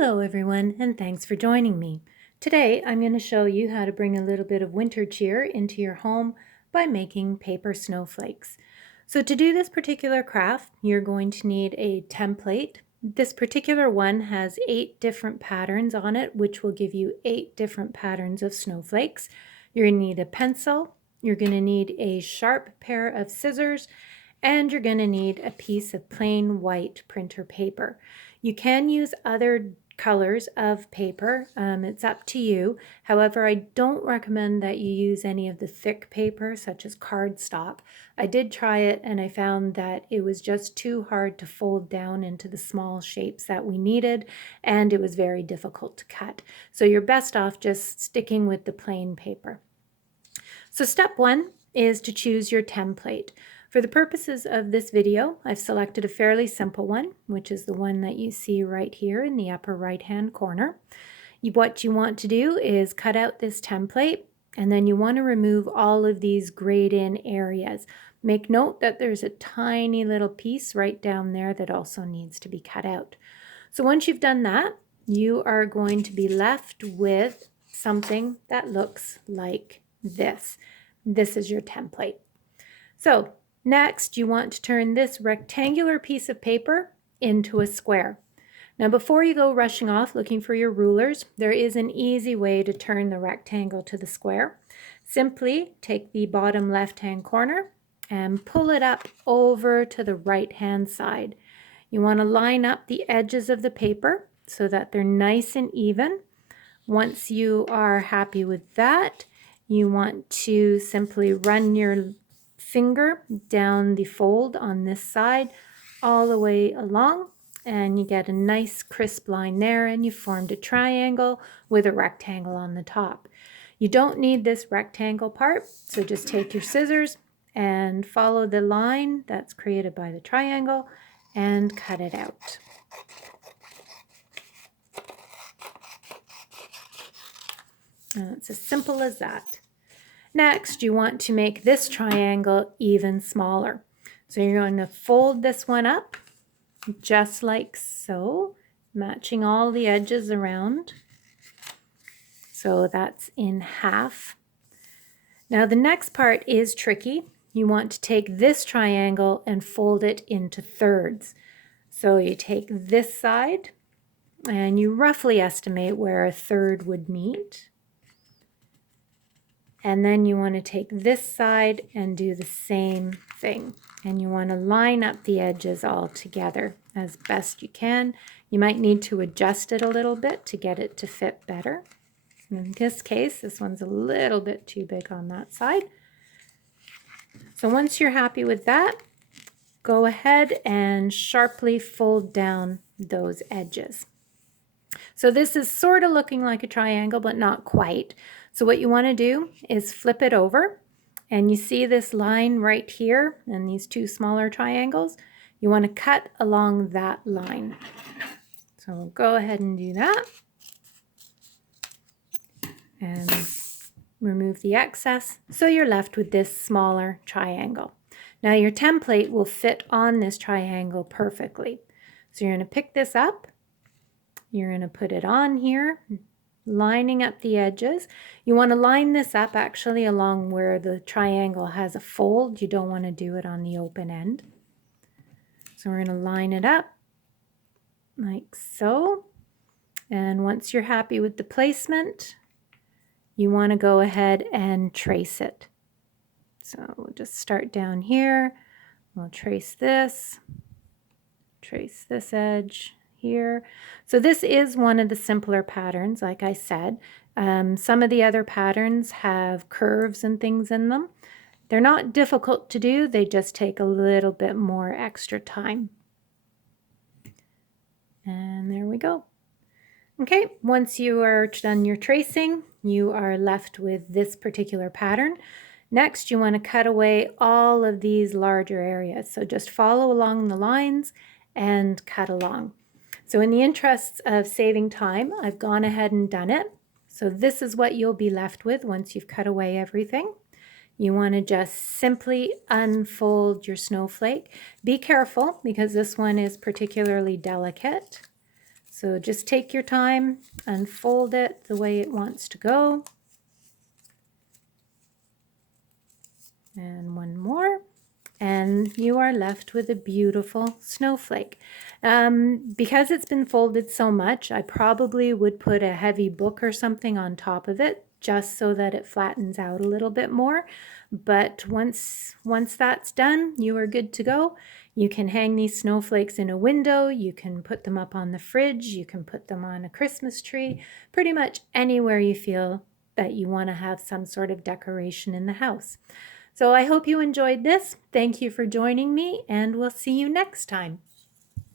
Hello everyone, and thanks for joining me. Today I'm going to show you how to bring a little bit of winter cheer into your home by making paper snowflakes. So to do this particular craft, you're going to need a template. This particular one has 8 different patterns on it, which will give you 8 different patterns of snowflakes. You're going to need a pencil, you're going to need a sharp pair of scissors, and you're going to need a piece of plain white printer paper. You can use other colors of paper. It's up to you. However, I don't recommend that you use any of the thick paper such as cardstock. I did try it and I found that it was just too hard to fold down into the small shapes that we needed, and it was very difficult to cut. So you're best off just sticking with the plain paper. So step 1 is to choose your template. For the purposes of this video, I've selected a fairly simple one, which is the one that you see right here in the upper right-hand corner. What you want to do is cut out this template, and then you want to remove all of these grayed-in areas. Make note that there's a tiny little piece right down there that also needs to be cut out. So once you've done that, you are going to be left with something that looks like this. This is your template. So next, you want to turn this rectangular piece of paper into a square. Now, before you go rushing off looking for your rulers, there is an easy way to turn the rectangle to the square. Simply take the bottom left-hand corner and pull it up over to the right-hand side. You want to line up the edges of the paper so that they're nice and even. Once you are happy with that, you want to simply run your finger down the fold on this side all the way along, and you get a nice crisp line there, and you formed a triangle with a rectangle on the top. You don't need this rectangle part, so just take your scissors and follow the line that's created by the triangle and cut it out. And it's as simple as that. Next, you want to make this triangle even smaller. So you're going to fold this one up just like so, matching all the edges around. So that's in half. Now the next part is tricky. You want to take this triangle and fold it into thirds. So you take this side and you roughly estimate where a third would meet. And then you want to take this side and do the same thing. And you want to line up the edges all together as best you can. You might need to adjust it a little bit to get it to fit better. In this case, this one's a little bit too big on that side. So once you're happy with that, go ahead and sharply fold down those edges. So this is sort of looking like a triangle, but not quite. So what you want to do is flip it over, and you see this line right here and these two smaller triangles. You want to cut along that line. So we'll go ahead and do that and remove the excess. So you're left with this smaller triangle. Now your template will fit on this triangle perfectly. So you're going to pick this up. You're going to put it on here, lining up the edges. You want to line this up actually along where the triangle has a fold. You don't want to do it on the open end. So we're going to line it up like so. And once you're happy with the placement, you want to go ahead and trace it. So we'll just start down here. We'll trace this edge here. So this is one of the simpler patterns, like I said. Some of the other patterns have curves and things in them. They're not difficult to do, they just take a little bit more extra time. And there we go. Okay, once you are done your tracing, you are left with this particular pattern. Next, you want to cut away all of these larger areas. So just follow along the lines and cut along. So in the interests of saving time, I've gone ahead and done it. So this is what you'll be left with once you've cut away everything. You want to just simply unfold your snowflake. Be careful because this one is particularly delicate. So just take your time, unfold it the way it wants to go. And one more. And you are left with a beautiful snowflake. Because it's been folded so much, I probably would put a heavy book or something on top of it just so that it flattens out a little bit more. But once that's done, you are good to go. You can hang these snowflakes in a window, you can put them up on the fridge, you can put them on a Christmas tree, pretty much anywhere you feel that you want to have some sort of decoration in the house. So I hope you enjoyed this. Thank you for joining me, and we'll see you next time.